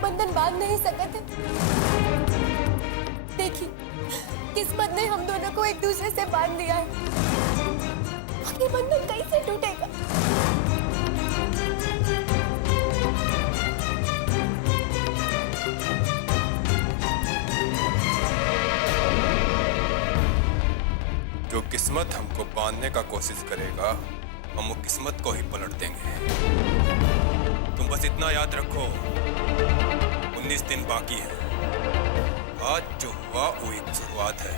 बंधन बांध नहीं सकते। देखिए, किस्मत ने हम दोनों को एक दूसरे से बांध दिया है। ये बंधन कैसे टूटेगा? जो किस्मत हमको बांधने का कोशिश करेगा, हम वो किस्मत को ही पलट देंगे। तुम बस इतना याद रखो, 19 दिन बाकी है। आज जो हुआ वो एक शुरुआत है।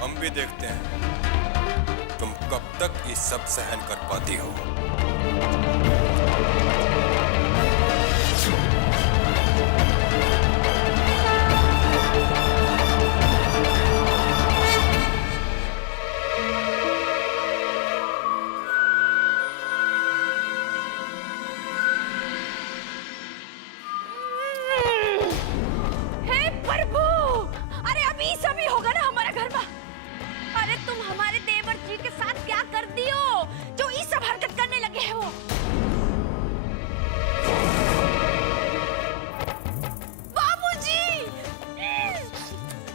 हम भी देखते हैं तुम कब तक ये सब सहन कर पाती हो। सभी होगा ना हमारा घर में। अरे तुम हमारे देवर जी के साथ क्या कर दियो जो ये सब हरकत करने लगे हो? बाबूजी,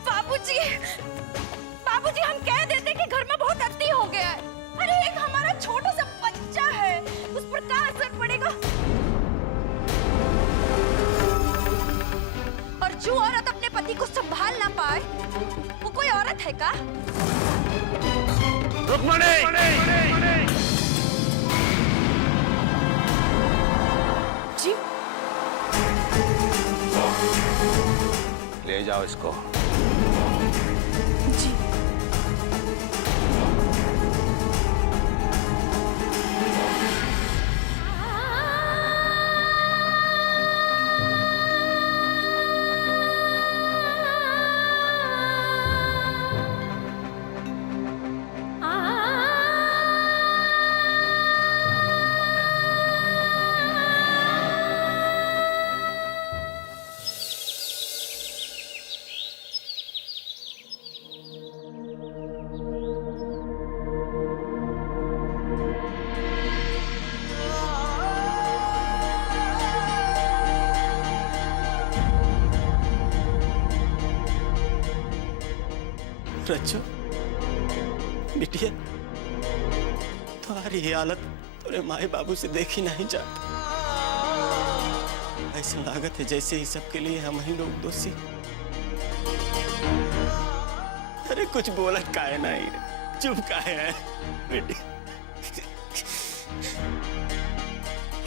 बाबूजी, बाबूजी, हम कह देते कि घर में बहुत अति हो गया है। अरे एक हमारा छोटा सा बच्चा है, उस पर क्या असर पड़ेगा? और जो औरत अपने पति को संभाल ना पाए वो कोई औरत है का? रुक्मणी! जी ले जाओ इसको। जी रज्जू, बिटिया, तुम्हारी ये हालत तेरे माए बाबू से देखी नहीं जाती। ऐसा लागत है जैसे ही सबके लिए हम ही लोग दोषी। अरे कुछ बोलत काहे नहीं, चुप काहे है बेटी?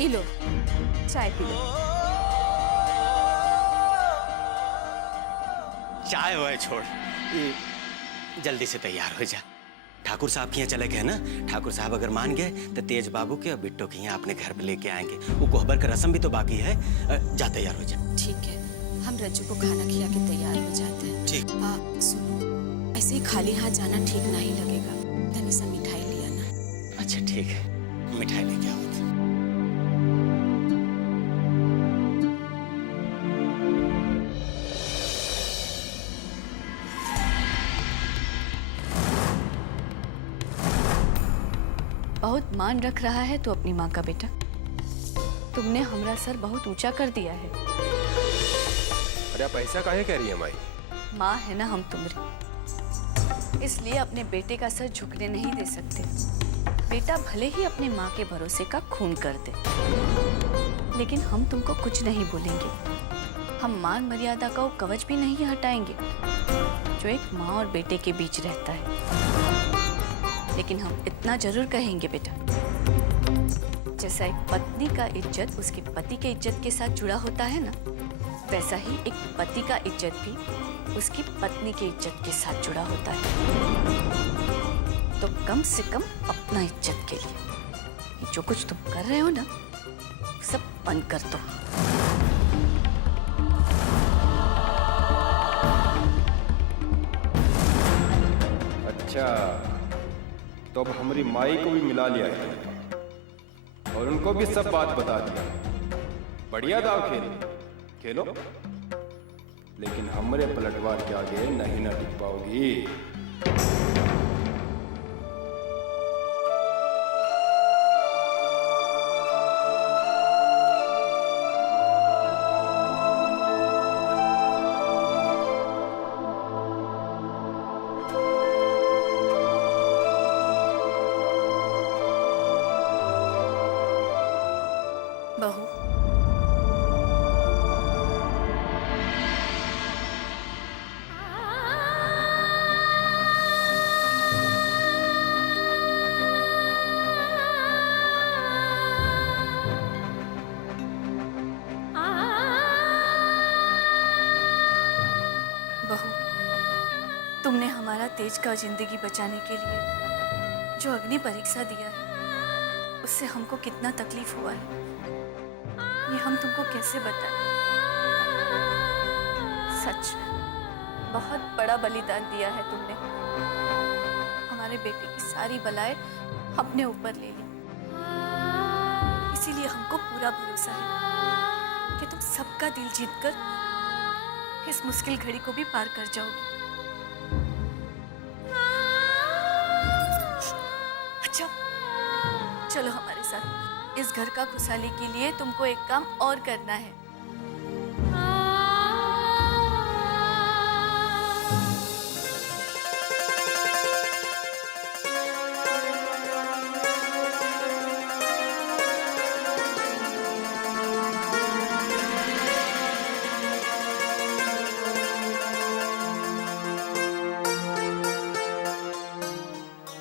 ई लो, चाय पी लो। चाय हुआ छोड़, जल्दी से तैयार हो जा। ठाकुर साहब के यहाँ चले गए ना, ठाकुर साहब अगर मान गए तो तेज बाबू के और बिट्टो के यहाँ अपने घर पे लेके आएंगे। वो कोहबर का रस्म भी तो बाकी है। जा तैयार हो जा। ठीक है, हम रज्जू को खाना खिला के तैयार हो जाते हैं। ठीक। सुनो, ऐसे ही खाली हाथ जाना ठीक नहीं लगेगा। तनी सा मिठाई लिया ना। अच्छा ठीक है, मिठाई लेके आओ। बहुत मान रख रहा है तो अपनी माँ का बेटा। तुमने हमारा सर बहुत ऊंचा कर दिया है। अरे आप ऐसा काहे कह रही है माई? माँ है ना हम तुम्हारी, इसलिए अपने बेटे का सर झुकने नहीं दे सकते। बेटा भले ही अपने माँ के भरोसे का खून कर दे, लेकिन हम तुमको कुछ नहीं बोलेंगे। हम मान मर्यादा का वो कवच भी नहीं हटाएंगे जो एक माँ और बेटे के बीच रहता है। लेकिन हम इतना जरूर कहेंगे बेटा, जैसा एक पत्नी का इज्जत उसके पति के इज्जत के साथ जुड़ा होता है ना, वैसा ही एक पति का इज्जत भी उसकी पत्नी के इज्जत के साथ जुड़ा होता है। तो कम से कम अपना इज्जत के लिए जो कुछ तुम कर रहे हो ना, सब बंद कर दो। अच्छा, तो अब हमारी माई को भी मिला लिया है और उनको भी सब बात बता दिया। बढ़िया दाव खेलो, लेकिन हमारे पलटवार के आगे नहीं ना टिक पाओगी। बहू, बहू, तुमने हमारा तेज का जिंदगी बचाने के लिए जो अग्नि परीक्षा दिया है, उससे हमको कितना तकलीफ हुआ है, ये हम तुमको कैसे बताएं। सच, बहुत बड़ा बलिदान दिया है तुमने। हमारे बेटे की सारी बलाएं अपने ऊपर ले ली। इसीलिए हमको पूरा भरोसा है कि तुम सबका दिल जीतकर इस मुश्किल घड़ी को भी पार कर जाओगी। अच्छा, चलो हमारे साथ। इस घर का खुशहाली के लिए तुमको एक काम और करना है।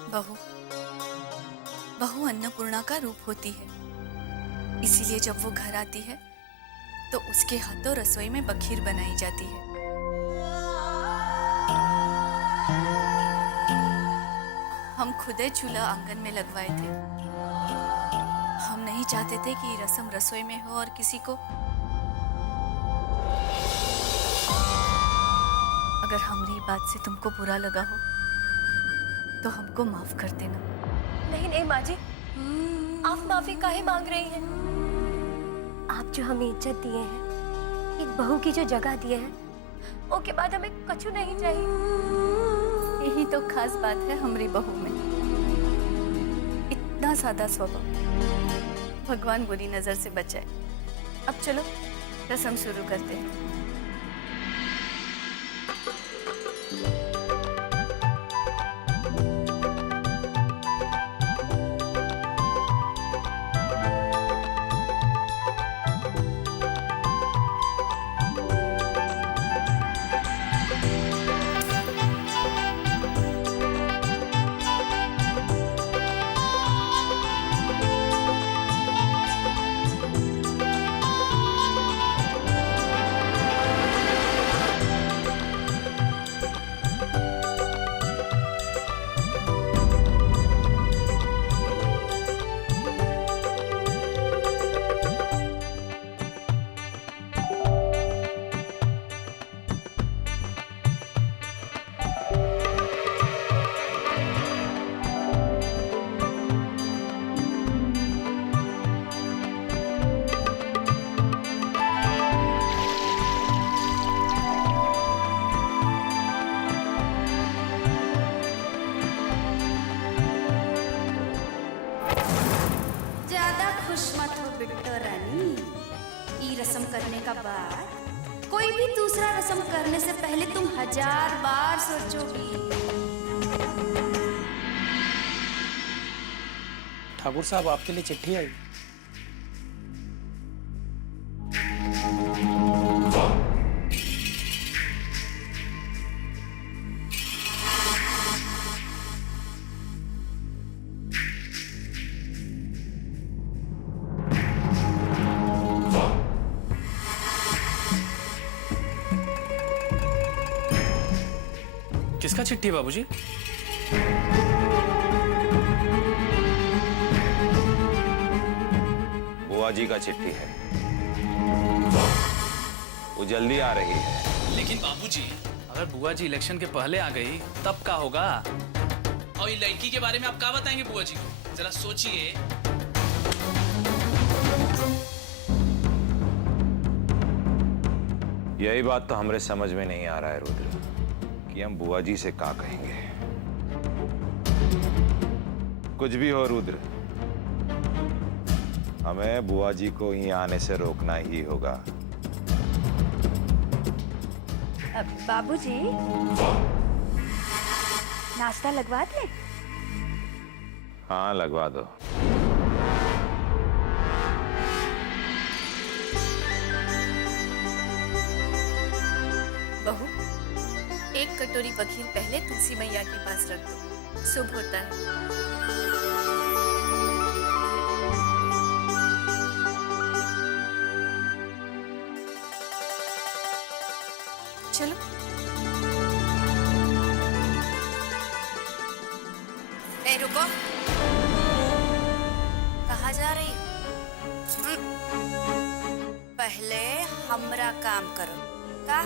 बहू, बहू अन्नपूर्णा का रूप होती है, इसीलिए जब वो घर आती है तो उसके हाथों रसोई में बखीर बनाई जाती है। हम खुदे चूल्हा आंगन में लगवाए थे। हम नहीं चाहते थे कि रसम रसोई में हो और किसी को अगर हमारी बात से तुमको बुरा लगा हो तो हमको माफ कर देना। नहीं नहीं माँ जी, आप माफी काहे मांग रही हैं? आप जो हमें इज्जत दिए हैं, एक बहू की जो जगह दिए हैं, उसके बाद हमें कछु नहीं चाहिए। यही तो खास बात है हमारी बहू में, इतना सादा स्वभाव। भगवान बुरी नजर से बचाए। अब चलो रस्म शुरू करते हैं। करने का बाद कोई भी दूसरा रस्म करने से पहले तुम 1000 बार सोचोगी। ठाकुर साहब, आपके लिए चिट्ठी आई। किसका चिट्ठी है बाबूजी? बुआ जी का चिट्ठी है, वो जल्दी आ रही है। लेकिन बाबूजी, अगर बुआ जी इलेक्शन के पहले आ गई तब क्या होगा? और ये लड़की के बारे में आप क्या बताएंगे बुआ जी को? जरा सोचिए। यही बात तो हमरे समझ में नहीं आ रहा है रुद्र, कि हम बुआ जी से क्या कहेंगे। कुछ भी हो रुद्र, हमें बुआ जी को यहीं आने से रोकना ही होगा। बाबूजी, नाश्ता लगवा दे? हाँ, लगवा दो। एक कटोरी बखीर पहले तुलसी मैया के पास रख दो, शुभ होता है। चलो। ए रुको, कहाँ जा रही हो? पहले हमरा काम करो का?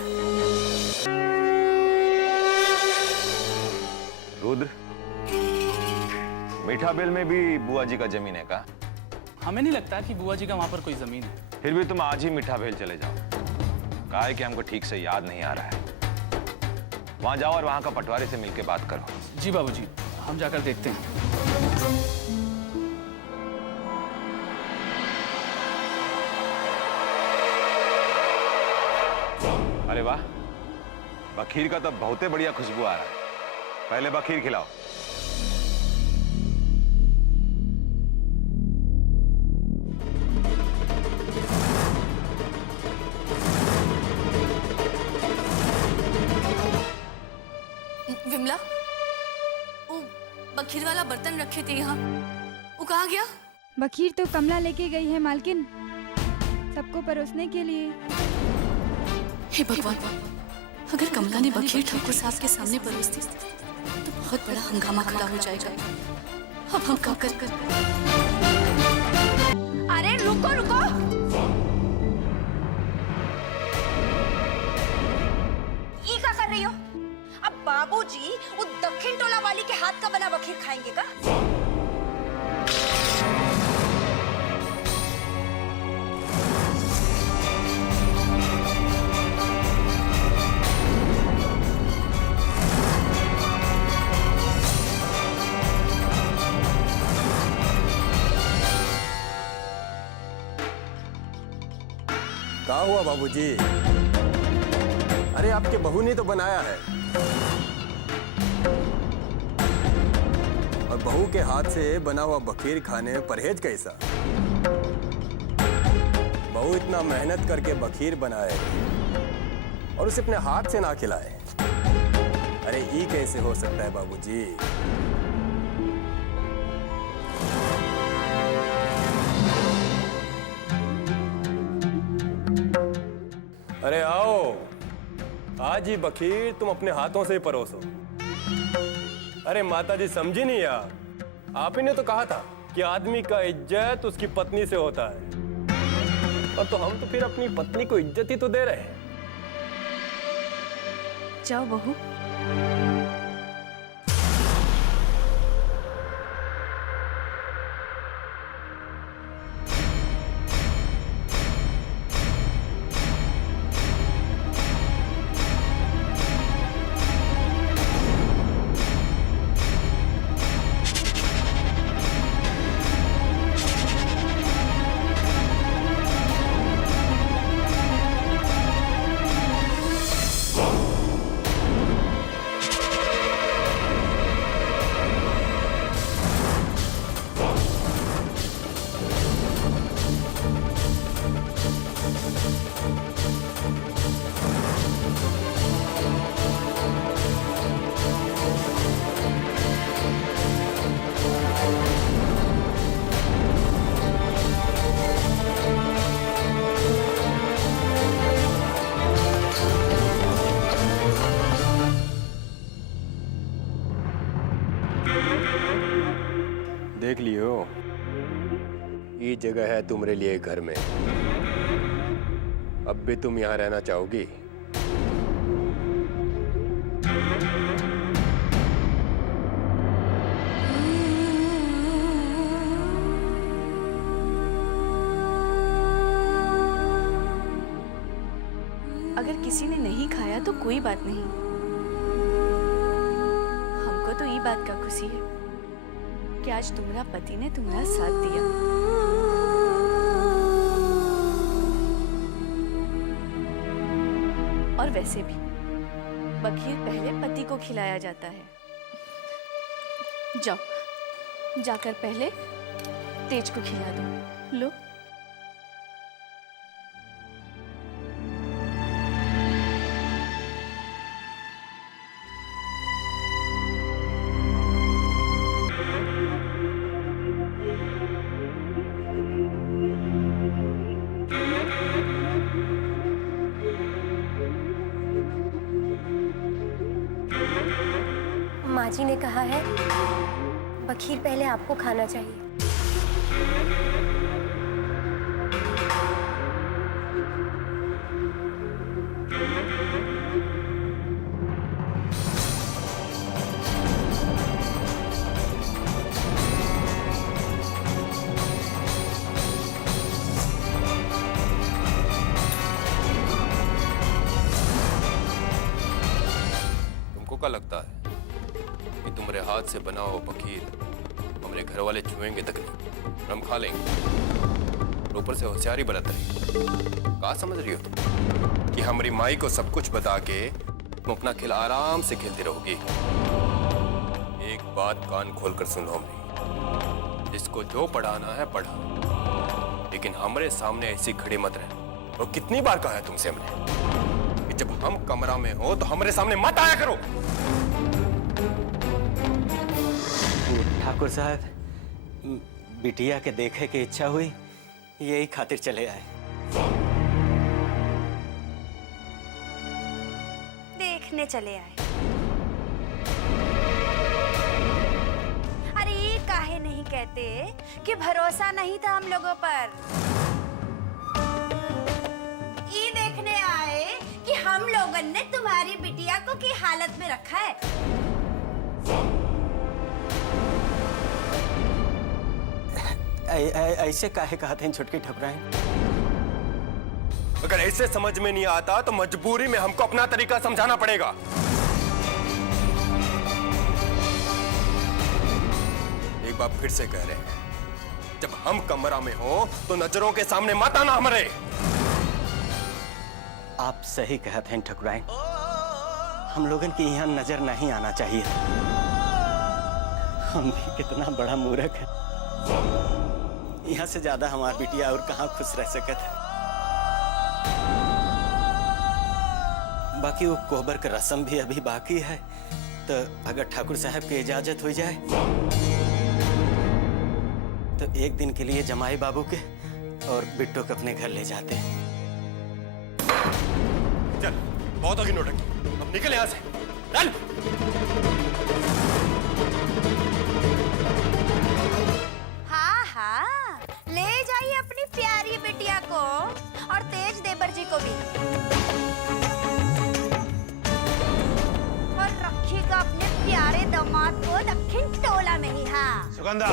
रुद्र, मीठा बेल में भी बुआ जी का जमीन है का? हमें नहीं लगता कि बुआ जी का वहां पर कोई जमीन है। फिर भी तुम आज ही मीठा बेल चले जाओ। कहा है कि हमको ठीक से याद नहीं आ रहा है। वहां जाओ और वहां का पटवारी से मिलकर बात करो। जी बाबूजी, हम जाकर देखते हैं। अरे वाह, बखीर का तो बहुत ही बढ़िया खुशबू आ रहा है। पहले बखीर खिलाओ। विमला, वो बखीर वाला बर्तन रखे थे यहाँ, वो कहाँ गया? बखीर तो कमला लेके गई है मालकिन, सबको परोसने के लिए। हे भगवान, अगर कमला ने बखीर ठाकुर साहब के सामने परोस दी तो बहुत बड़ा हंगामा खड़ा हो जाएगा। अब हम क्या कर अरे रुको रुको, ये क्या कर रही हो? अब बाबूजी वो दक्षिण टोला वाली के हाथ का बना बखीर खाएंगे का? क्या हुआ बाबूजी? अरे आपके बहू ने तो बनाया है, और बहू के हाथ से बना हुआ बखीर खाने में परहेज कैसा? बहू इतना मेहनत करके बखीर बनाए और उसे अपने हाथ से ना खिलाए। अरे ये कैसे हो सकता है बाबूजी? अरे आओ, आज ही बखीर तुम अपने हाथों से ही परोसो। अरे माता जी समझी नहीं यार, आप ही ने तो कहा था कि आदमी का इज्जत उसकी पत्नी से होता है, और तो हम तो फिर अपनी पत्नी को इज्जत ही तो दे रहे हैं। जाओ बहू। देख लियो, ये जगह है तुम्हारे लिए घर में। अब भी तुम यहाँ रहना चाहोगी? अगर किसी ने नहीं खाया तो कोई बात नहीं, हमको तो ये बात का खुशी है कि आज तुम्हारा पति ने तुम्हारा साथ दिया। और वैसे भी बखीर पहले पति को खिलाया जाता है। जाओ, जाकर पहले तेज को खिला दो। लो। माँ जी ने कहा है बखीर पहले आपको खाना चाहिए। तुमको क्या लगता है कि तुम्हारे हाथ से बना हुआ बखीर हमारे घर वाले छुएंगे तक नहीं, हम खा लेंगे? और ऊपर से होशियारी बरत रही, क्या समझ रही हो तुम कि हमारी माई को सब कुछ बता के तुम अपना खेल आराम से खेलती रहोगी? एक बात कान खोल कर सुन लो हमने, जिसको जो पढ़ाना है पढ़ा, लेकिन हमारे सामने ऐसी खड़ी मत रहे। और कितनी बार कहा है तुमसे हमने कि जब हम कमरा में हो तो हमारे सामने मत आया करो। ठाकुर साहब, बिटिया के देखे की इच्छा हुई, यही खातिर चले आए। देखने चले आए। अरे ये काहे नहीं कहते कि भरोसा नहीं था हम लोगों पर? ये देखने आए कि हम लोगों ने तुम्हारी बिटिया को की हालत में रखा है। ऐसे काहे कहते हैं छुटकी ठकुराइन? अगर ऐसे समझ में नहीं आता तो मजबूरी में हमको अपना तरीका समझाना पड़ेगा। एक बार फिर से कह रहे हैं, जब हम कमरा में हो तो नजरों के सामने मत आना हमारे। आप सही कहते हैं ठकुराइन, हम लोगन की यहाँ नजर नहीं आना चाहिए। हम भी कितना बड़ा मूर्ख है, यहाँ से ज्यादा हमारी बिटिया और कहाँ खुश रह सकत है। बाकी वो कोहबर का रस्म भी अभी बाकी है, तो अगर ठाकुर साहब की इजाजत हो जाए तो एक दिन के लिए जमाई बाबू के और बिट्टू को अपने घर ले जाते हैं। चल, बहुत होगी नौटंकी, अब निकल यहाँ से। चल। हाँ हाँ, ले जाइए अपनी प्यारी बिटिया को और तेज देवर जी को भी, और रखिएगा अपने प्यारे दामाद को दक्षिण टोला में ही। हाँ सुगंधा,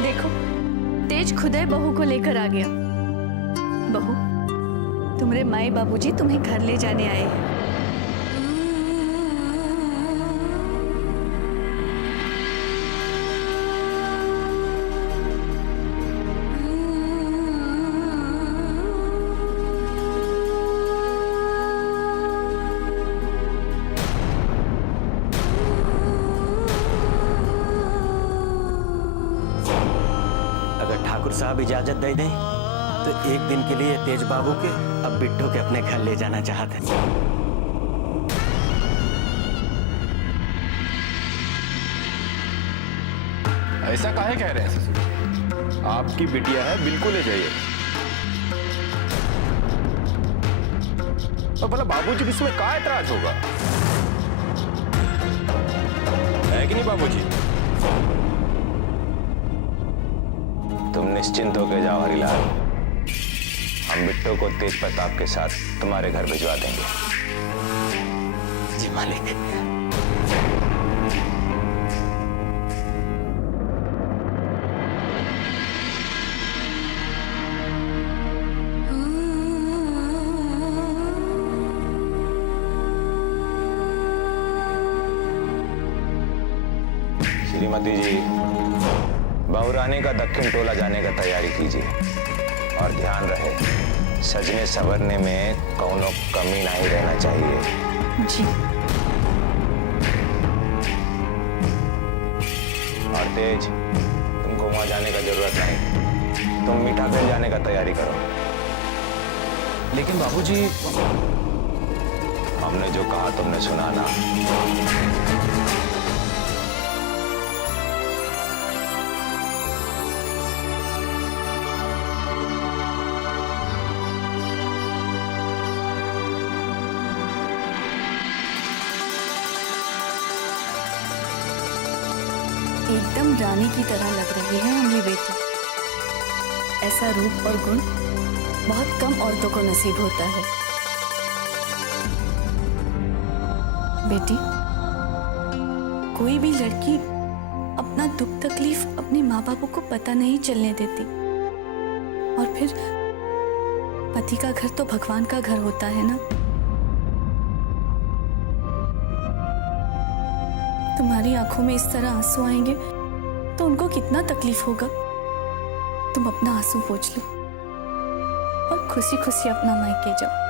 देखो, तेज खुदे बहू को लेकर आ गया। बहू, तुम्हारे माए बाबूजी तुम्हें घर ले जाने आए हैं। ठाकुर साहब इजाजत दे दें तो एक दिन के लिए तेज बाबू के अब बिट्टू के अपने घर ले जाना चाहते हैं। ऐसा काहे कह रहे हैं ससुर जी? आपकी बिटिया है, बिल्कुल ले जाइए। और भला बाबूजी इसमें क्या ऐतराज होगा? कि नहीं बाबूजी? तुम निश्चिंत होकर जाओ हरिलाल, हम बिट्टो को तेज प्रताप के साथ तुम्हारे घर भिजवा देंगे। जी मालिक। श्रीमती जी, बहुरानी का दक्षिण टोला जाने का तैयारी कीजिए और ध्यान रहे सजने संवरने में कौनो कमी नहीं रहना चाहिए। जी। और तेज, तुमको वहां जाने का जरूरत नहीं, तुम मीठाखेल जाने का तैयारी करो। लेकिन बाबूजी, हमने जो कहा तुमने सुना ना? एकदम रानी की तरह लग रही है हमारी बेटी। ऐसा रूप और गुण बहुत कम औरतों को नसीब होता है। बेटी, कोई भी लड़की अपना दुख तकलीफ अपने माँ बापों को पता नहीं चलने देती। और फिर पति का घर तो भगवान का घर होता है ना। तुम्हारी आंखों में इस तरह आंसू आएंगे तो उनको कितना तकलीफ होगा। तुम अपना आंसू पोंछ लो और खुशी खुशी अपना मायके जाओ।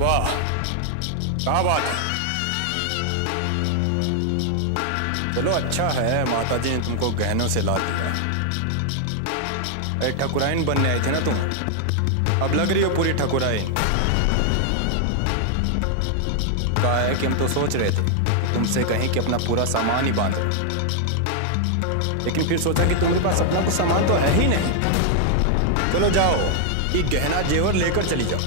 वाह, क्या बात है। चलो अच्छा है, माताजी ने तुमको गहनों से ला दिया। ठकुराइन बनने आए थे ना तुम, अब लग रही हो पूरी ठकुराइन। कहा है कि हम तो सोच रहे थे तुमसे कहीं कि अपना पूरा सामान ही बांध लो, लेकिन फिर सोचा कि तुम्हारे पास अपना कुछ सामान तो है ही नहीं। चलो जाओ, ये गहना जेवर लेकर चली जाओ।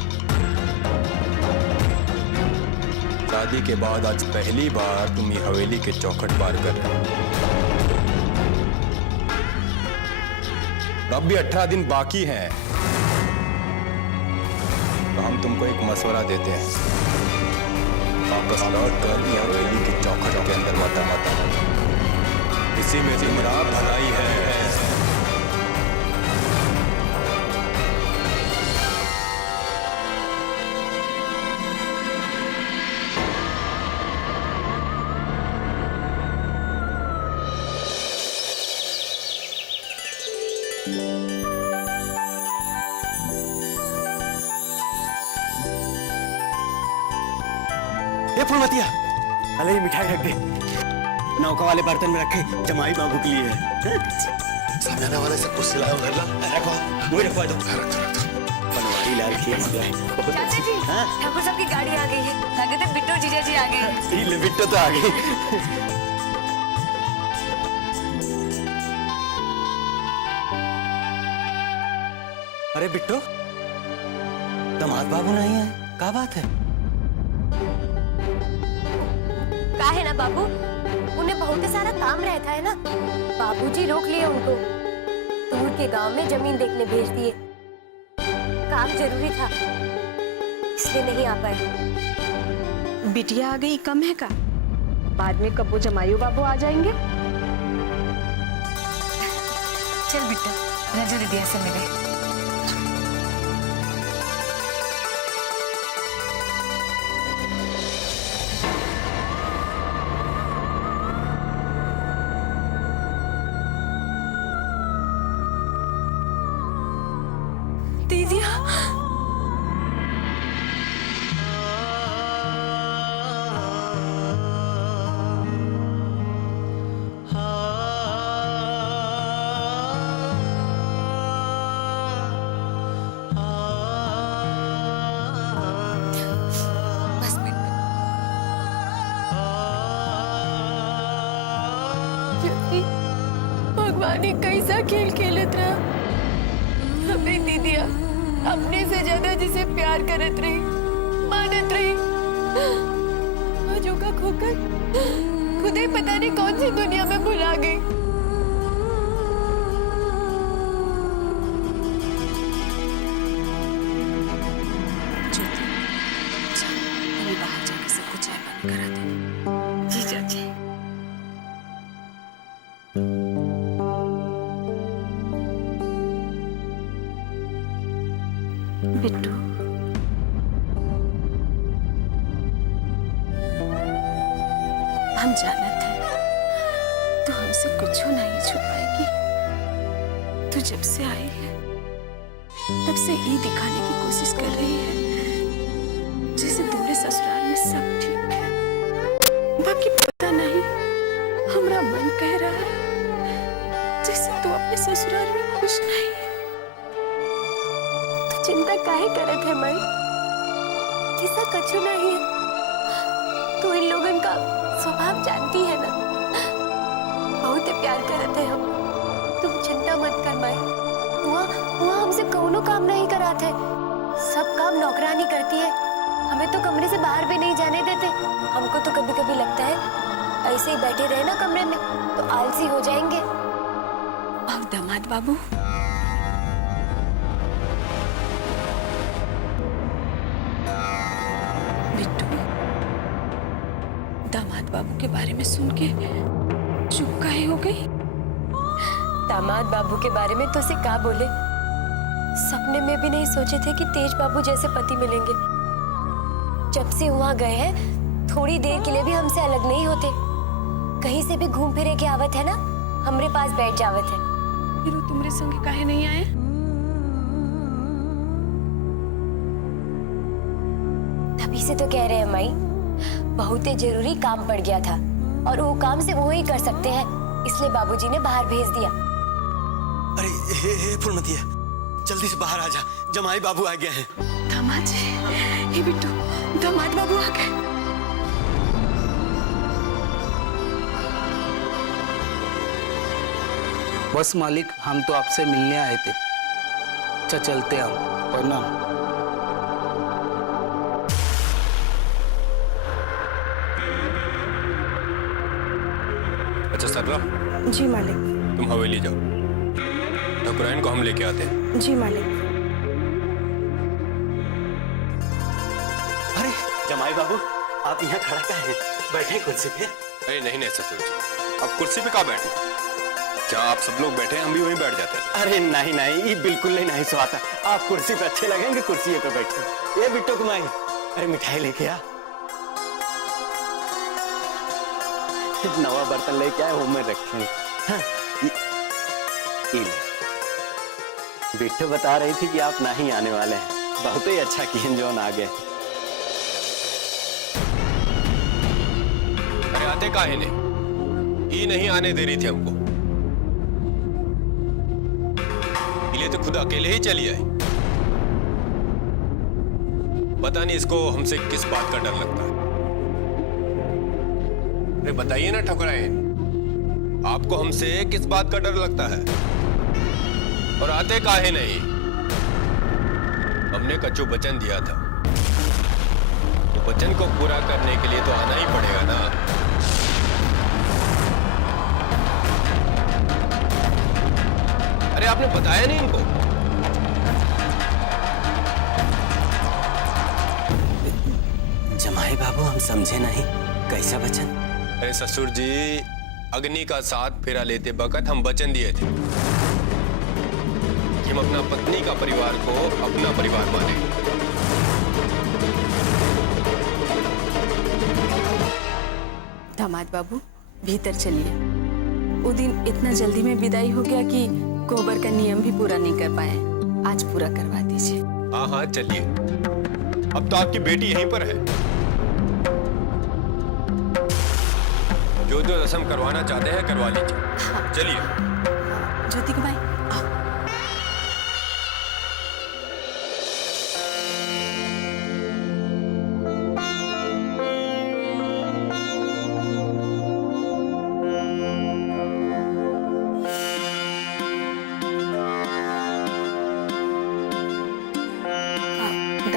शादी के बाद आज पहली बार तुम ये हवेली के चौखट पार कर रहे हो। अब भी 18 दिन बाकी हैं, तो हम तुमको एक मशवरा देते हैं। वापस लौट कर ये हवेली के चौखट के अंदर मत आना, इसी में तुम्हारा भलाई है। ये फुलमतिया, अरे ये मिठाई रख दे, नौका वाले बर्तन में रखे, जमाई बाबू के लिए है। सामने वाले सब कुछ सिलाओ घर ला। रखो, वही रखवा दो। बनवारी लाल खींच गए। चाचा जी, ठाकुर साहब की गाड़ी आ गई है। लगे थे बिट्टू जीजा जी आ गए। ये बिट्टो तो आ गई। अरे बिट्टो, दामाद बाबू नहीं है, क्या बात है? का है ना बाबू, उन्हें बहुत सारा काम रहता है ना। बाबूजी रोक लिए उनको, दूर के गांव में जमीन देखने भेज दिए। काम जरूरी था, इसलिए नहीं आ पाए। बिटिया आ गई कम है का? बाद में कबो जमायू बाबू आ जाएंगे। चल बिट्टू, रजू दीदिया से मिले। दीदिया, बस बिट्टू, ज्योति, भगवान ही कैसा खेल खेलत रहा। हमें दीदिया अपने से ज्यादा जिसे प्यार करत रही, मानत रही, का खोकर खुद ही पता नहीं कौन सी दुनिया में भुला गई। ज्योति, चल, अभी बाहर जाके सबको चाय पानी करा दे। जी चाची। बिट्टू, हम जानत है तू हमसे कुछ नहीं छुपाएगी। तू जब से आई है तब से ये दिखाने की कोशिश कर रही है जैसे तुम्हारे ससुराल में सब ठीक है। बाकी पता नहीं, हमारा मन कह रहा है जैसे तू अपने ससुराल में खुश नहीं है। तो चिंता काहे करत है माई? ऐसा कछु नहीं है। तू इन लोगन का स्वभाव जानती है ना, बहुत प्यार करते हम। तुम चिंता मत कर माई। वहाँ हमसे कौनो काम नहीं कराते, सब काम नौकरानी करती है। हमें तो कमरे से बाहर भी नहीं जाने देते। हमको तो कभी कभी लगता है ऐसे ही बैठे रहे ना कमरे में तो आलसी हो जाएंगे। अब दामाद बाबू, बिट्टू, दामाद बाबू के बारे में सुन के चुप काहे हो गई? दामाद बाबू के बारे में तो से क्या बोले। सपने में भी नहीं सोचे थे कि तेज बाबू जैसे पति मिलेंगे। जब से वहाँ गए हैं थोड़ी देर के लिए भी हमसे अलग नहीं होते। कहीं से भी घूम फिरे के आवत है ना, हमरे पास बैठ जावत है। फिर वो तुम्हारे संग काहे नहीं आए? तभी से तो कह रहे हैं माई, बहुत ही जरूरी काम पड़ गया था और वो काम से वो ही कर सकते हैं, इसलिए बाबूजी ने बाहर भेज दिया। अरे हे फुलमतिया, जल्दी से बाहर आ जा, जमाई बाबू आ गए हैं। दामाद जी, ये बिट्टू, दामाद बाबू आ गए। बस मालिक, हम तो आपसे मिलने आए थे। अच्छा चलते हम, प्रणाम। अच्छा सर्रा, जी मालिक। तुम हवेली जाओ, ठाकुराइन को हम लेके आते हैं। जी मालिक। अरे जमाई बाबू, आप यहाँ खड़ा क्या है? बैठे कुर्सी पे। अरे नहीं नहीं ससुर जी, अब कुर्सी पे कहाँ बैठे? क्या आप सब लोग बैठे हैं, हम भी वहीं बैठ जाते हैं। अरे नहीं नहीं, ये बिल्कुल नहीं स्वाता। आप कुर्सी पे अच्छे लगेंगे, कुर्सी पे बैठे। ये बिट्टू कुमाई, अरे मिठाई लेके आ। नवा बर्तन लेके आए, वो में रखे। हाँ, ये ले। बिट्टू बता रही थी कि आप नहीं आने वाले हैं। बहुत ही अच्छा किए जो आ गए। अरे आते काहे ने? ये नहीं आने दे रही थी हमको, इसलिए तो खुद अकेले ही चली आई। पता नहीं इसको हमसे किस बात का डर लगता है। अरे बताइए ना ठाकुराइन, आपको हमसे किस बात का डर लगता है? और आते काहे नहीं? हमने कच्चू वचन दिया था, तो वचन को पूरा करने के लिए तो आना ही पड़ेगा ना। अरे आपने बताया नहीं इनको? जमाई बाबू, हम समझे नहीं, कैसा वचन? अरे ससुर जी, अग्नि का साथ फेरा लेते वक्त हम वचन दिए थे कि हम अपना पत्नी का परिवार को अपना परिवार मानेंगे। दामाद बाबू, भीतर चलिए। वो दिन इतना जल्दी में विदाई हो गया कि कोबर का नियम भी पूरा नहीं कर पाए। आज पूरा करवा दीजिए। हाँ हाँ चलिए, अब तो आपकी बेटी यहीं पर है। जो जो रस्म करवाना चाहते हैं करवा लीजिए। चलिए। ज्योति की माई, आओ।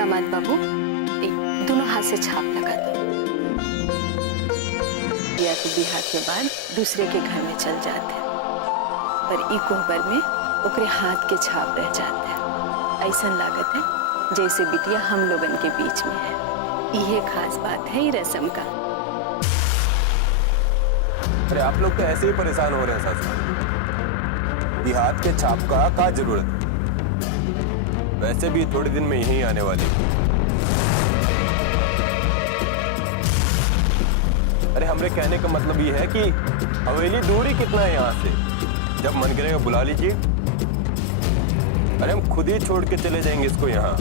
दामाद बाबू, दोनों हाथ से छाप लगा दो। या तो बिहार के बाद दूसरे के घर में चल जाते हैं, पर ई कोहबर में ओकरे हाथ के छाप रह जाते हैं। ऐसा लागत है जैसे बिटिया हम लोगन के बीच में है। यह खास बात है ये रस्म का। अरे आप लोग तो ऐसे ही परेशान हो रहे हैं सच। ये हाथ के छाप का जरूरत है? वैसे भी थोड़े दिन में यहीं आने वाली। अरे हमरे कहने का मतलब ये है कि हवेली दूर ही कितना है यहाँ से। जब मन करेगा बुला लीजिए। अरे हम खुद ही छोड़ के चले जाएंगे इसको यहाँ।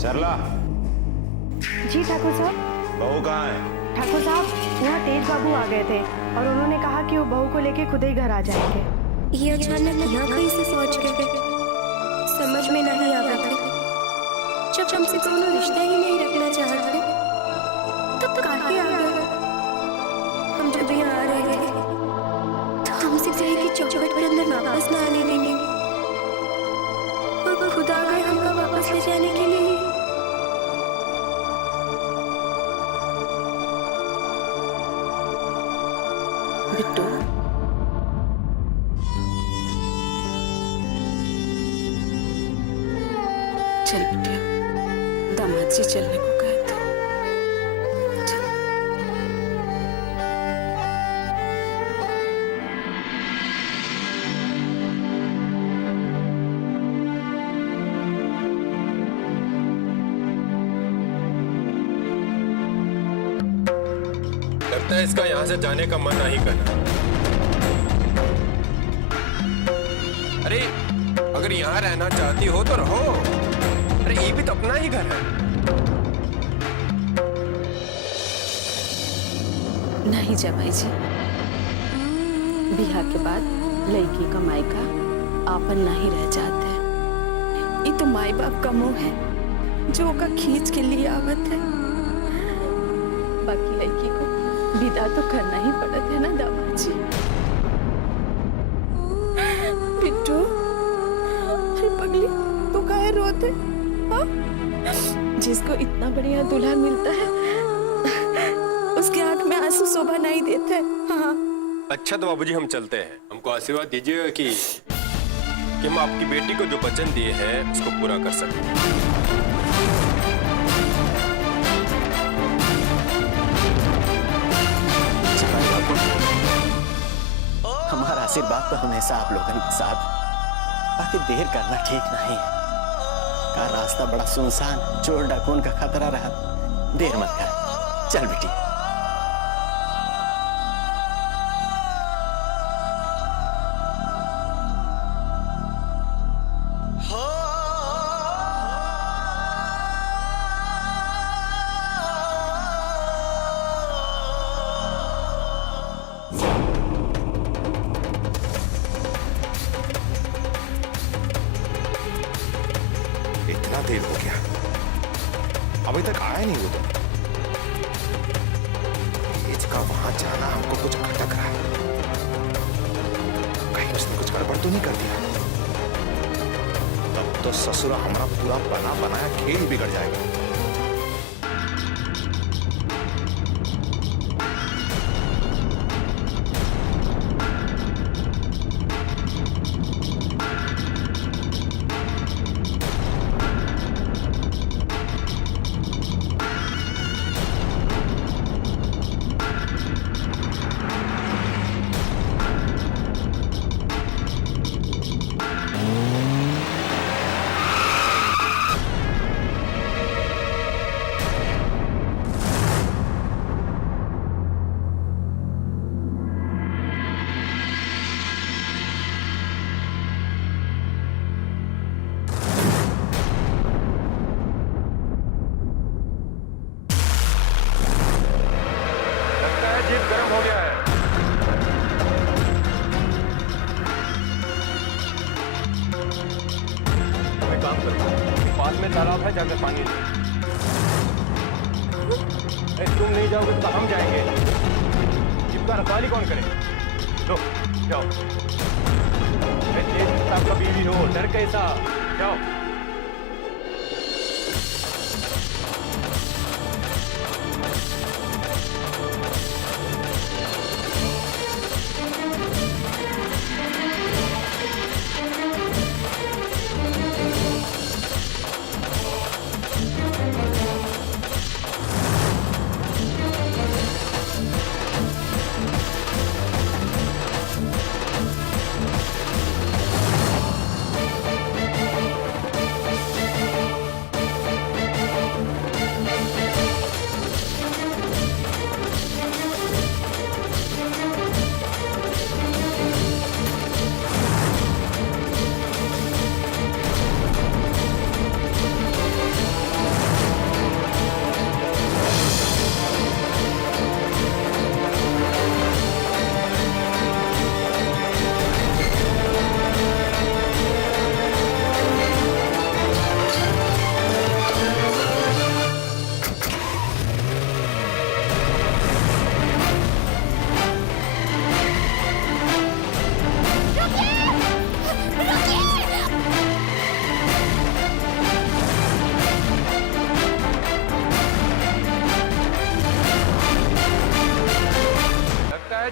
सरला। जी ठाकुर साहब। बहू कहाँ है? ठाकुर साहब, यहाँ तेज बाबू आ गए थे और उन्होंने कहा कि वो बहू को लेके खुद ही घर आ जाएंगे। ये अचानक यहाँ कहीं से पहुँच गए, समझ में नहीं आ रहा था। जब हमसे दोनों रिश्ता ही नहीं रखना चाहते तब काहे आ गए? हम जब यहाँ आ रहे थे तो हमसे कहे कि चौखट के अंदर वापस ना आने देंगे, और खुद आ गए हमको वापस ले जाने के लिए। बिट्टू, चल बिटिया, दामाद जी चलने को कहे थे। चल। लगता है इसका यहाँ से जाने का मन नहीं करना। अरे अगर यहाँ रहना चाहती हो तो रहो। अरे ये भी तो अपना ही घर है। नहीं जमाई जी, बिहार के बाद लड़की का मायका आपन नहीं रह जाते हैं। ये तो माई बाप का मोह है जो का खींच के लिए आवत है। बाकी लड़की को विदा तो करना ही पड़ता है ना दामाद जी। बिट्टू, अरे पगली, तू काहे रोते? हाँ? जिसको इतना बढ़िया दूल्हा मिलता है उसके आंख में आंसू शोभा नहीं देते। हाँ। अच्छा तो बाबूजी हम चलते हैं। हमको आशीर्वाद दीजिएगा कि हम आपकी बेटी को जो वचन दिए हैं उसको पूरा कर सकें। हमारा आशीर्वाद तो हमेशा आप लोगों के साथ। बाकी देर करना ठीक नहीं है। का रास्ता बड़ा सुनसान, चोर डाकून का खतरा रहा। देर मत कर, चल बेटी। इतना देर हो गया, अभी तक आया नहीं वो तो। इसका वहां जाना हमको कुछ खटक रहा है। कहीं उसने कुछ गड़बड़ तो नहीं कर दिया? तब तो ससुरा हमारा पूरा बना बनाया खेल बिगड़ जाएगा। पास में तालाब है, जाकर पानी ले। तुम नहीं जाओगे तो हम जाएंगे। इसका रखवाली कौन करे? लो जाओ। तेज प्रताप का बीवी हो, डर कैसा? जाओ।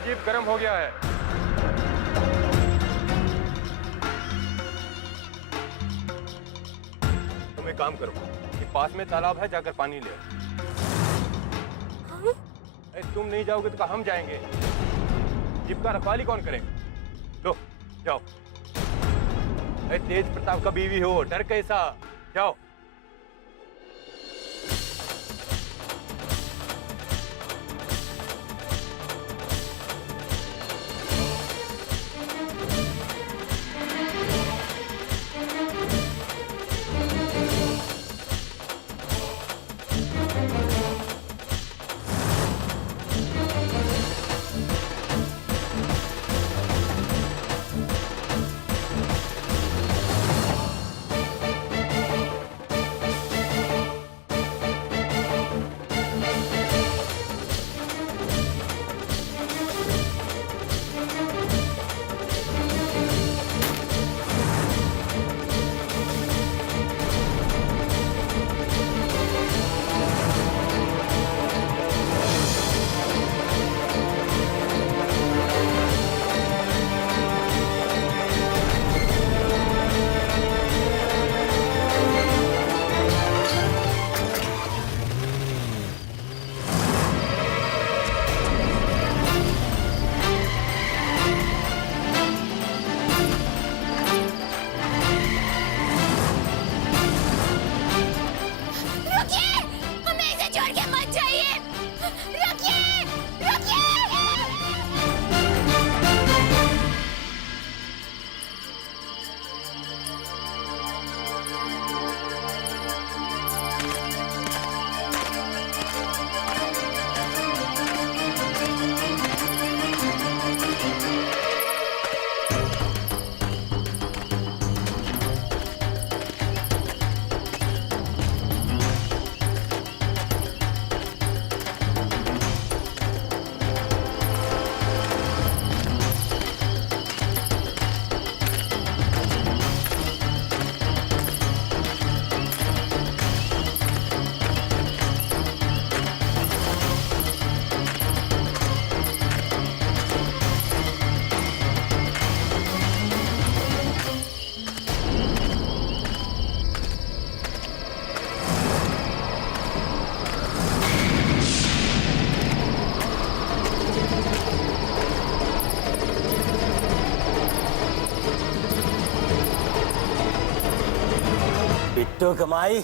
जीप गर्म हो गया है। तुम एक काम करो, कि पास में तालाब है, जाकर पानी ले आओ। तुम नहीं जाओगे तो हम जाएंगे। जीप का रखवाली कौन करेगा? लो जाओ। तेज प्रताप का बीवी हो, डर कैसा? जाओ। बिट्टू कमाई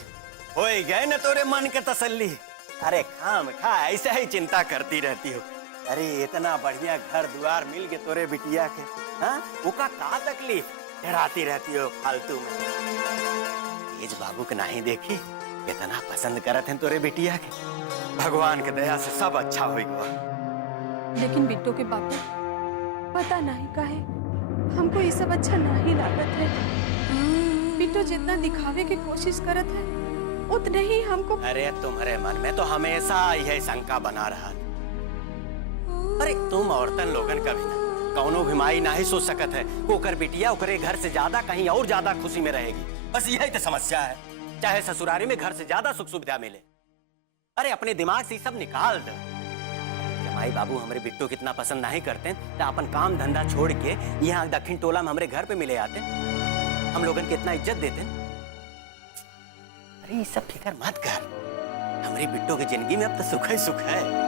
हो गए न तोरे मन के तसल्ली। अरे खाम खा ऐसे ही चिंता करती रहती हो। अरे इतना बढ़िया घर द्वार मिल गए तोरे बिटिया के, हाँ? उका का तकलीफ डराती रहती हो फालतू में। तेज बाबू के नहीं देखी कितना पसंद करत हैं तोरे बिटिया के। भगवान के दया से सब अच्छा हो गया। लेकिन बिट्टू के बापू पता नहीं काहे हमको ये सब अच्छा नहीं लागत है। बिट्टू जितना दिखावे की कोशिश करत है उतने ही हमको। अरे तुम्हारे मन में तो हमेशा यह शंका बना रहा। अरे तुम औरतन लोगन का भी ना कौनो भी माई ना ही सोच सकत है ओकर बिटिया ओकरे घर से ज्यादा कहीं और ज्यादा खुशी में रहेगी। बस यही तो समस्या है। चाहे ससुरारी में घर से ज्यादा सुख सुविधा मिले। अरे अपने दिमाग से सब निकाल दो। माई बाबू हमारे बिट्टू कितना पसंद नहीं करते तो अपन काम धंधा छोड़ के यहाँ दक्षिण टोला में हमारे घर पे मिले आते, हम लोगन कितना इज्जत देते। अरे ये सब फिक्र मत कर, हमारी बिट्टू की जिंदगी में अब तो सुख ही सुख है।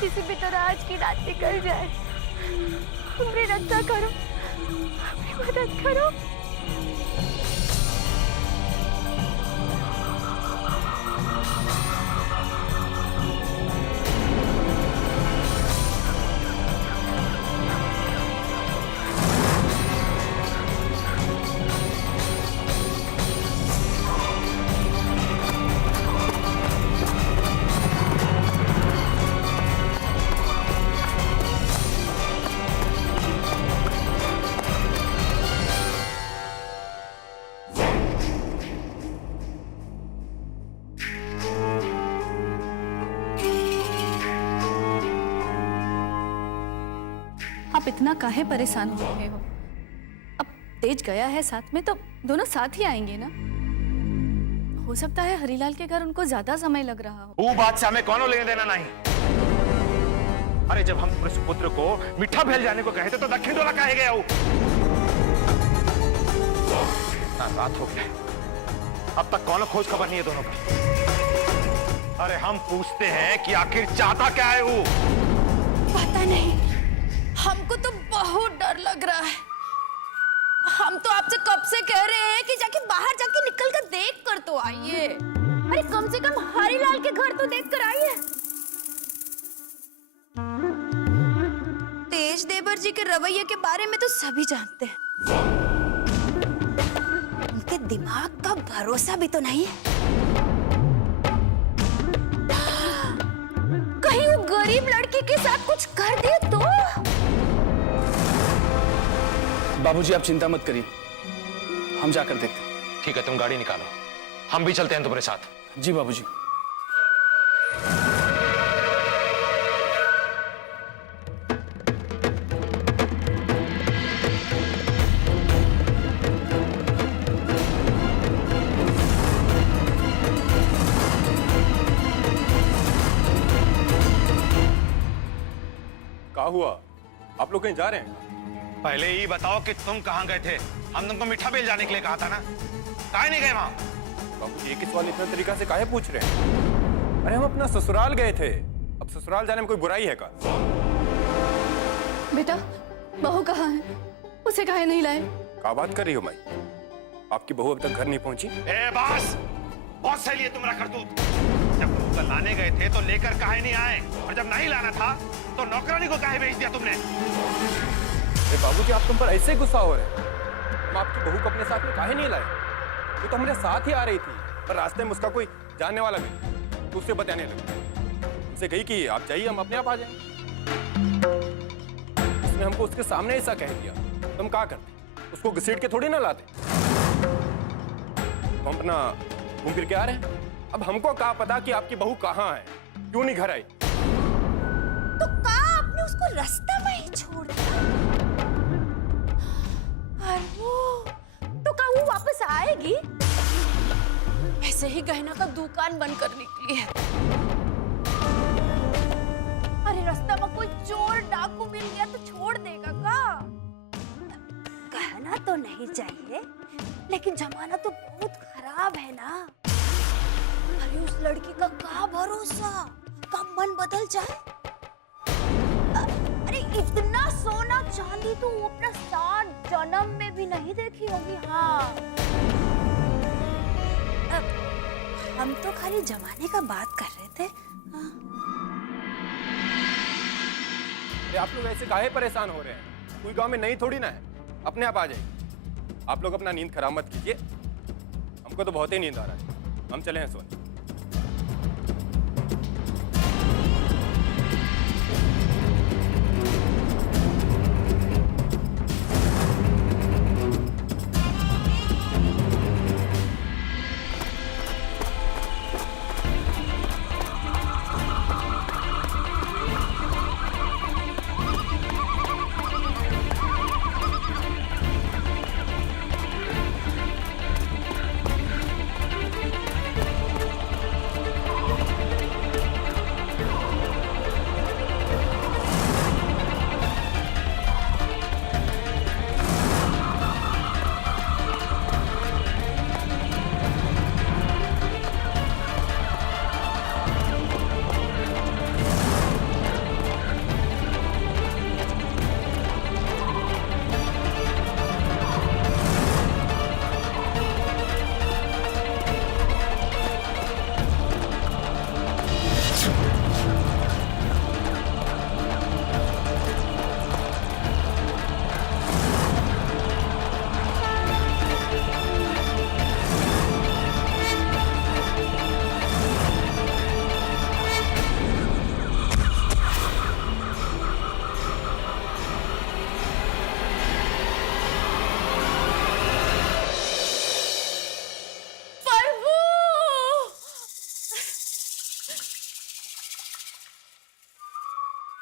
किसी भी तरह आज की रात निकल जाए। मेरी रक्षा करो, मेरी मदद करो। आप इतना काहे परेशान हो रहे हो? अब तेज गया है साथ में तो दोनों साथ ही आएंगे ना। हो सकता है हरिलाल के घर उनको ज्यादा समय लग रहा हो। वो बात से हमें कौनो लेने देना नहीं। अरे जब हम तुम्हारे सुपुत्र को मीठा भेल जाने को कहे थे तो दक्षिण टोला कहे गया वो। रात हो गया, अब तक कौनो खोज खबर नहीं है दोनों का। अरे हम पूछते हैं कि आखिर चाहता क्या है वो? पता नहीं, हमको तो बहुत डर लग रहा है। हम तो आपसे कब से कह रहे हैं कि जाके बाहर जाके निकल कर देख कर तो आइए। अरे कम से कम हरिलाल के घर तो देख कर आइए। तेज देवर जी के रवैये के बारे में तो सभी जानते हैं। उनके दिमाग का भरोसा भी तो नहीं है। कहीं वो गरीब लड़की के साथ कुछ कर दे तो? बाबूजी आप चिंता मत करिए, हम जाकर देखते हैं। ठीक है, तुम गाड़ी निकालो, हम भी चलते हैं तुम्हारे साथ। जी बाबूजी। क्या हुआ? आप लोग कहीं जा रहे हैं? पहले ही बताओ कि तुम कहाँ गए थे। हम तुमको मीठा बेल जाने के लिए कहा था ना, काहे नहीं गए वहां? बाबू ये किस वाले इतने तरीका से काहे पूछ रहे हैं? अरे हम अपना ससुराल गए थे, अब ससुराल जाने में कोई बुराई है का? बेटा बहू कहाँ है? उसे काहे नहीं लाए? क्या बात कर रही हो माई? आपकी बहू अभी तक घर नहीं पहुंची? ए बस, बहुत सही है तुम्हारा करतूत। जब बहू को लाने गए थे तो लेकर काहे नहीं आए, और जब नहीं लाना था तो नौकरानी को काहे भेज दिया तुमने? बाबूजी आप तुम पर ऐसे गुस्सा हो रहे हैं? हम आपकी बहू को अपने साथ में काहे नहीं लाए? वो तो हमारे साथ ही आ रही थी, पर रास्ते में उसका कोई जानने वाला गई तो उससे बताने लगे। उससे कही कि आप जाइए, हम अपने आप आ जाएंगे। उसने हमको उसके सामने ऐसा कह दिया, तुम क्या करते? उसको घसीट के थोड़ी ना लाते। हम अपना घूम फिर के आ रहे हैं। अब हमको क्या पता कि आपकी बहू कहाँ है, क्यों नहीं घर आई? तो का आपने उसको रास्ता में ही छोड़ दिया? तो का वो वापस आएगी? ऐसे ही गहना का दुकान बंद कर निकली है। अरे रास्ता में कोई चोर डाकू मिल गया तो छोड़ देगा का? गहना तो नहीं चाहिए, लेकिन जमाना तो बहुत खराब है ना। अरे उस लड़की का क्या भरोसा, कब मन बदल जाए। अरे इतना सोना चांदी तो वो अपना 60 जन्म में भी नहीं देखी होगी। हाँ, हम तो खाली जमाने का बात कर रहे थे। आप लोग ऐसे काहे परेशान हो रहे हैं? कोई गांव में नहीं थोड़ी ना है, अपने आप आ जाएगी। आप लोग अपना नींद खराब मत कीजिए, हमको तो बहुत ही नींद आ रहा है। हम चले हैं सोने।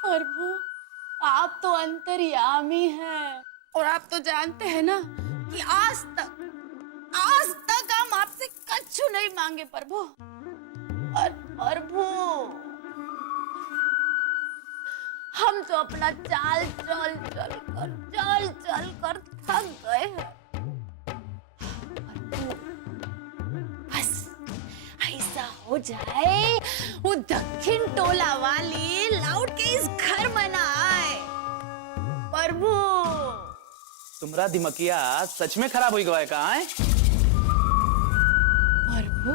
प्रभु, आप तो अंतर्यामी हैं और आप तो जानते हैं ना कि आज तक हम आपसे कछु नहीं मांगे प्रभु। और प्रभु, हम तो अपना चाल चल कर थक गए हैं। बस ऐसा हो जाए वो दक्षिण टोला वाली लौट के इस घर में ना आए। प्रभु, तुम्हारा दिमकिया सच में खराब हो गया है कहाँ है? प्रभु,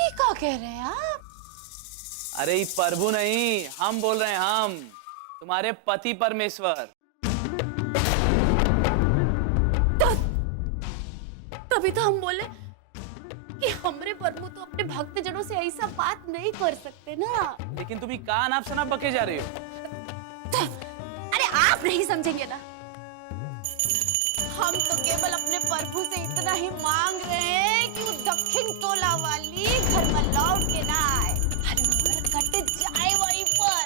ये क्या कह रहे हैं आप? अरे ये प्रभु नहीं, हम बोल रहे हैं, हम तुम्हारे पति परमेश्वर। तभी तो हम बोले कि हमरे प्रभु तो अपने भक्त जनों से ऐसा बात नहीं कर सकते ना। लेकिन तुम कान आप सना बके जा रही हो। अरे आप नहीं समझेंगे ना, हम तो केवल अपने प्रभु से इतना ही मांग रहे हैं कि वो दक्षिण टोला वाली घर में लौट के ना आए, कट जाए वहीं पर,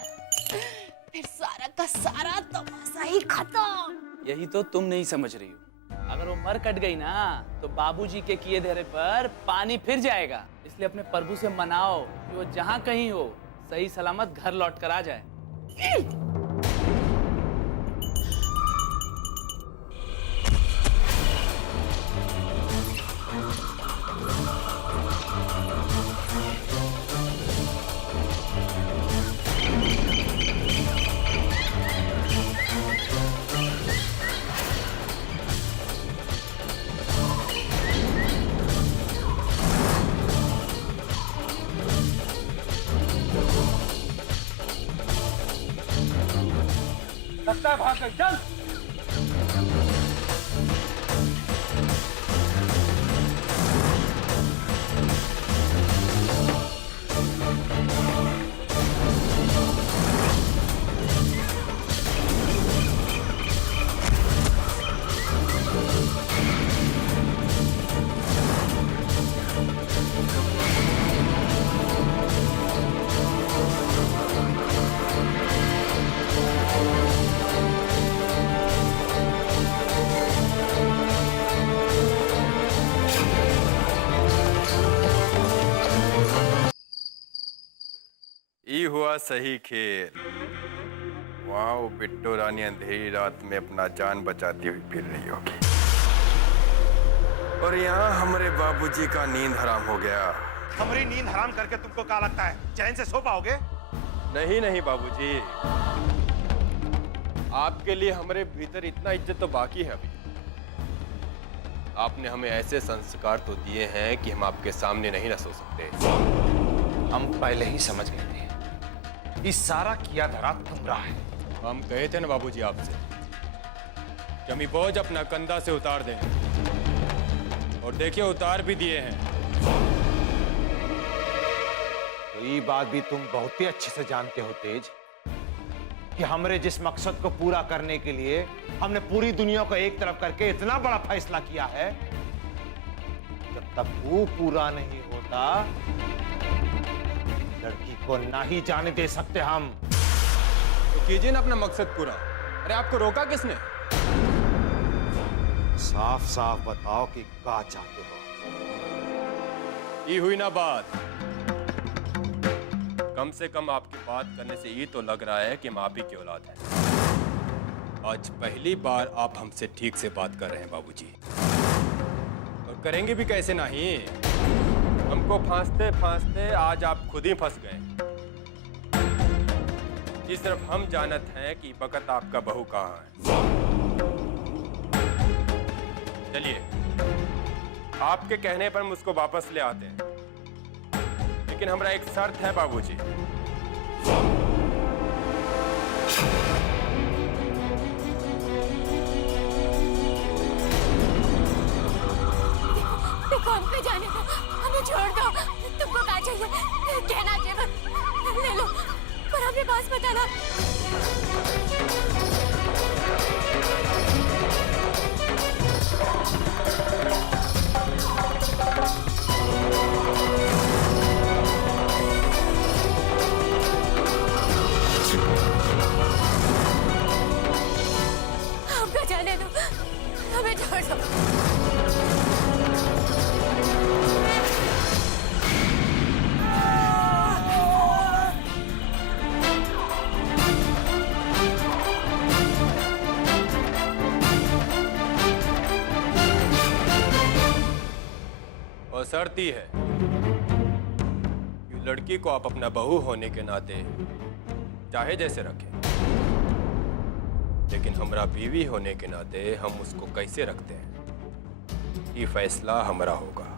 फिर सारा का सारा तमाशा ही खत्म। यही तो तुम नहीं समझ रही हो। अगर वो मर कट गई ना तो बाबूजी के किए धरे पर पानी फिर जाएगा। इसलिए अपने प्रभु से मनाओ कि वो जहाँ कहीं हो सही सलामत घर लौट कर आ जाए। लगता है भाग गई, चल। ई हुआ सही खेल। वहाँ वो बिट्टो रानी अंधेरी रात में अपना जान बचाती हुई फिर रही होगी, और यहाँ हमारे बाबूजी का नींद हराम हो गया। हमारी नींद हराम करके तुमको क्या लगता है चैन से सो पाओगे? नहीं नहीं बाबूजी, आपके लिए हमारे भीतर इतना इज्जत तो बाकी है अभी। आपने हमें ऐसे संस्कार तो दिए हैं कि हम आपके सामने नहीं न सो सकते। हम पहले ही समझ गए थे कि सारा किया धरा तुम्हारा है। हम कहे थे ना बाबूजी आपसे कि हम ये बोझ अपना कंधा से उतार दें, और देखिए उतार भी दिए हैं। तो ये बात भी तुम बहुत ही अच्छे से जानते हो तेज, कि हमरे जिस मकसद को पूरा करने के लिए हमने पूरी दुनिया को एक तरफ करके इतना बड़ा फैसला किया है, जब तक वो पूरा नहीं होता लड़की को ना ही जाने दे सकते हम। तो कीजिए ना अपना मकसद पूरा। अरे आपको रोका किसने? साफ साफ बताओ कि क्या चाहते हो। ये हुई ना बात। कम से कम आपकी बात करने से ये तो लग रहा है कि हम आप ही की औलाद हैं। आज पहली बार आप हमसे ठीक से बात कर रहे हैं बाबूजी, और करेंगे भी कैसे नहीं। हमको फांसते फांसते आज आप खुद ही फंस गए। ये सिर्फ हम जानत हैं कि बकत आपका बहू कहाँ है। चलिए, आपके कहने पर हम उसको वापस ले आते हैं, लेकिन हमारा एक शर्त है बाबूजी। देखो हम पे जाने दो, हमें छोड़ दो। तुमको क्या चाहिए? कहना चाहिए ले लो, पर हमें पास बताना। हमको जाने दो, हमें छोड़ दो। और शर्त ही है कि लड़की को आप अपना बहू होने के नाते चाहे जैसे रखें, लेकिन हमारा बीवी होने के नाते हम उसको कैसे रखते हैं ये फैसला हमारा होगा।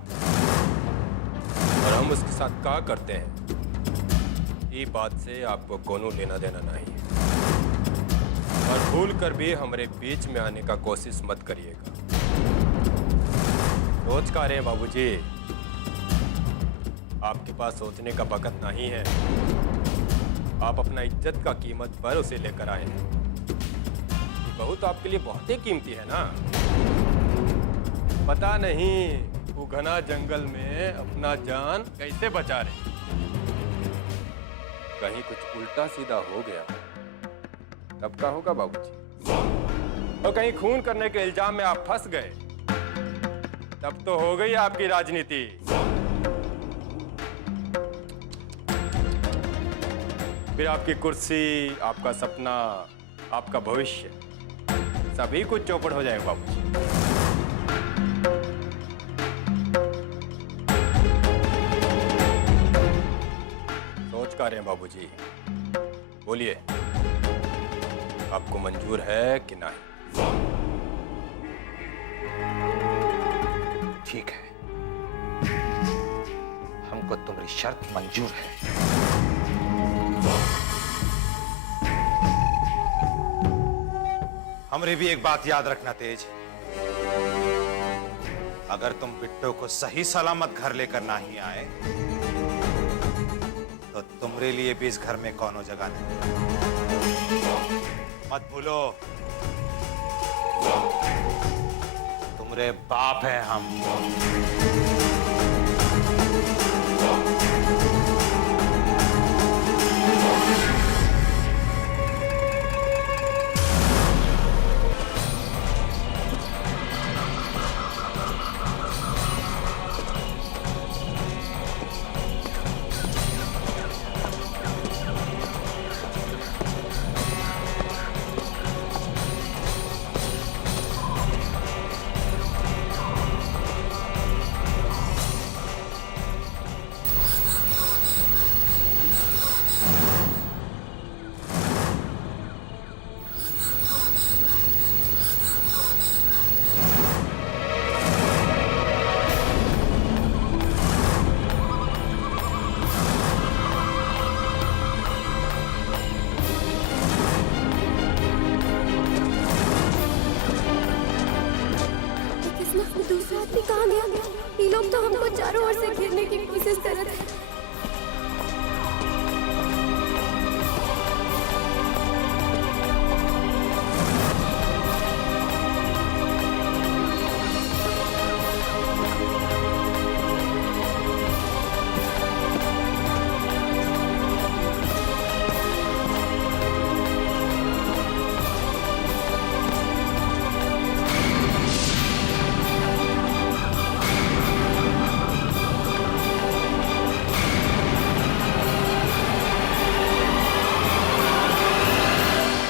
और हम उसके साथ क्या करते हैं ये बात से आपको कोनो लेना देना नहीं है। और भूल कर भी हमारे बीच में आने का कोशिश मत करिएगा। सोच का रहे बाबूजी, आपके पास सोचने का वक्त नहीं है। आप अपना इज्जत का कीमत पर उसे लेकर आए हैं। ये बहू तो आपके लिए बहुत ही कीमती है ना। पता नहीं वो घना जंगल में अपना जान कैसे बचा रहे। कहीं कुछ उल्टा सीधा हो गया तब क्या होगा बाबूजी? और कहीं खून करने के इल्जाम में आप फंस गए तब तो हो गई आपकी राजनीति। फिर आपकी कुर्सी, आपका सपना, आपका भविष्य सभी कुछ चौपट हो जाएगा बाबूजी। सोच का रहे हैं बाबूजी, बोलिए आपको मंजूर है कि नहीं? ठीक है, हमको तुम्हारी शर्त मंजूर है। हमरे भी एक बात याद रखना तेज, अगर तुम बिट्टो को सही सलामत घर लेकर नहीं आए तो तुम्हारे लिए भी इस घर में कौनो जगह नहीं। मत भूलो, तुम्हारे बाप हैं हम। ये लोग तो हमको चारों ओर से घेरने की कोशिश कर रहे थे।